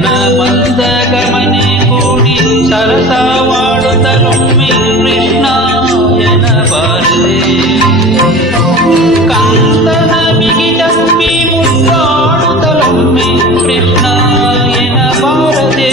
ನನ್ನ ಬಂದ ಗಮನೆ ಕೂಡಿ ಸರಸವಾಡುತ್ತಲೊಮ್ಮೆ ಕೃಷ್ಣ ಎನ್ನಬಾರದೆ. ಕಂದನ ಬಿಗಿ ತಪ್ಪಿ ಮುದ್ದಾಡುತ್ತಲೊಮ್ಮೆ ಕೃಷ್ಣ ಎನ್ನಬಾರದೆ.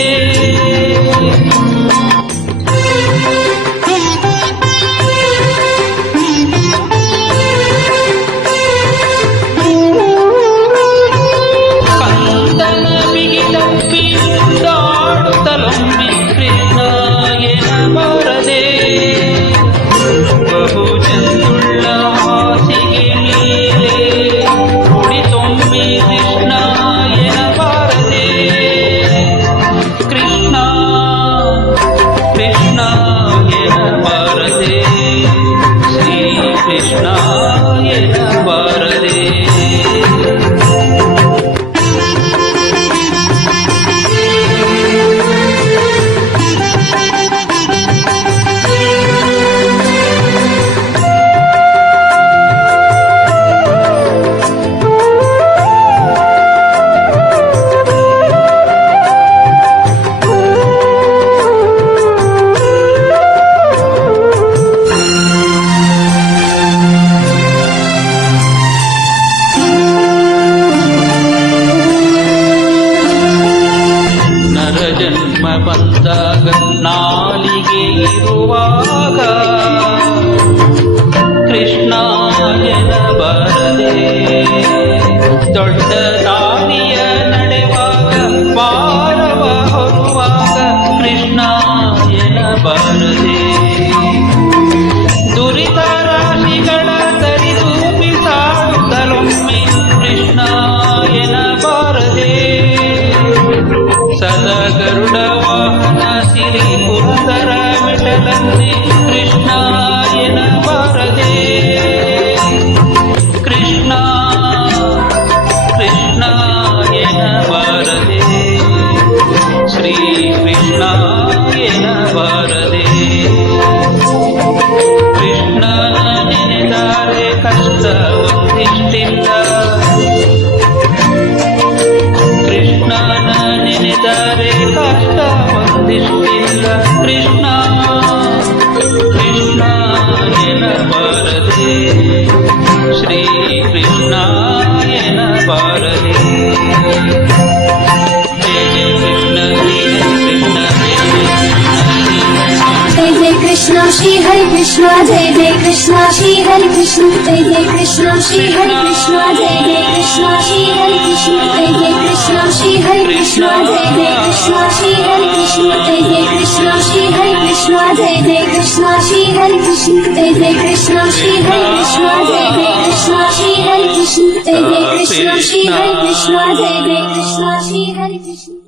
ಬಂದಾಗ ನಾಲಿಗೆ ಇರುವಾಗ ಕೃಷ್ಣ ಎನ್ನಬಾರದೆ. ದೊಡ್ಡ ದಾರಿಯ ನಡೆವಾಗ ಪಾರವ ಹೊರುವಾಗ ಕೃಷ್ಣ ಎನ್ನಬಾರದೆ. ದುರಿತ ರಾಶಿಗಳ ಸರಿದೂಪಿಸಾಡುತ್ತಲೊಮ್ಮೆ ಕೃಷ್ಣ ಎನ್ನಬಾರದೆ. ಸದಾ ಗರುಡ ವಾಹನ ಸಿರಿ ಪುರಂದರ ವಿಠಲನ್ನೇ ಕೃಷ್ಣ ಎನ್ನಬಾರದೆ. ಕೃಷ್ಣ ಕೃಷ್ಣ ಎನ್ನಬಾರದೆ. ಶ್ರೀ ಕೃಷ್ಣ ಎನ್ನಬಾರದೆ. ಕೃಷ್ಣನ ನೆನೆದರೆ ಕಷ್ಟ ಒಂದಿಷ್ಟಿಲ್ಲ. ಕೃಷ್ಣನ ನೆನೆದರೆ ಕಷ್ಟ ಒಂದಿಷ್ಟಿಲ್ಲ. ಕೃಷ್ಣ ಕೃಷ್ಣ ಎನ್ನಬಾರದೆ. ಶ್ರೀ ಕೃಷ್ಣ ಎನ್ನಬಾರದೆ. ಜಯ ಜಯ ಕೃಷ್ಣ ಶ್ರೀ ಹರಿ ಕೃಷ್ಣ ಜಯ ಜಯ ಕೃಷ್ಣ ಶ್ರೀ ಹರಿ ಕೃಷ್ಣ ಜಯ ಜಯ ಕೃಷ್ಣ ಶ್ರೀ ಹರಿ ಕೃಷ್ಣ ಜಯ ಜಯ ಕೃಷ್ಣ ಶ್ರೀ ಹರಿ ಕೃಷ್ಣ ಜಯ ಜಯ ಕೃಷ್ಣ ಶ್ರೀ ಹರಿ ಕೃಷ್ಣ ಜಯ ಜಯ ಕೃಷ್ಣ ಶ್ರೀ ಹರಿ ಕೃಷ್ಣ ಜಯ ಜಯ ಕೃಷ್ಣ ಶ್ರೀ ಹರಿ ಕೃಷ್ಣ ಜಯ ಜಯ ಕೃಷ್ಣ ಶ್ರೀ ಹರಿ ಕೃಷ್ಣ ಜಯ ಜಯ ಕೃಷ್ಣ ಶ್ರೀ ಹರಿ ಕೃಷ್ಣ ಜಯ ಜಯ ಕೃಷ್ಣ ಶ್ರೀ ಹರಿ ಕೃಷ್ಣ ಜಯ ಜಯ ಕೃಷ್ಣ ಶ್ರೀ ಹರಿ ಕೃಷ್ಣ ಜಯ ಜಯ ಕೃಷ್ಣ ಶ್ರೀ ಹರಿ ಕೃಷ್ಣ.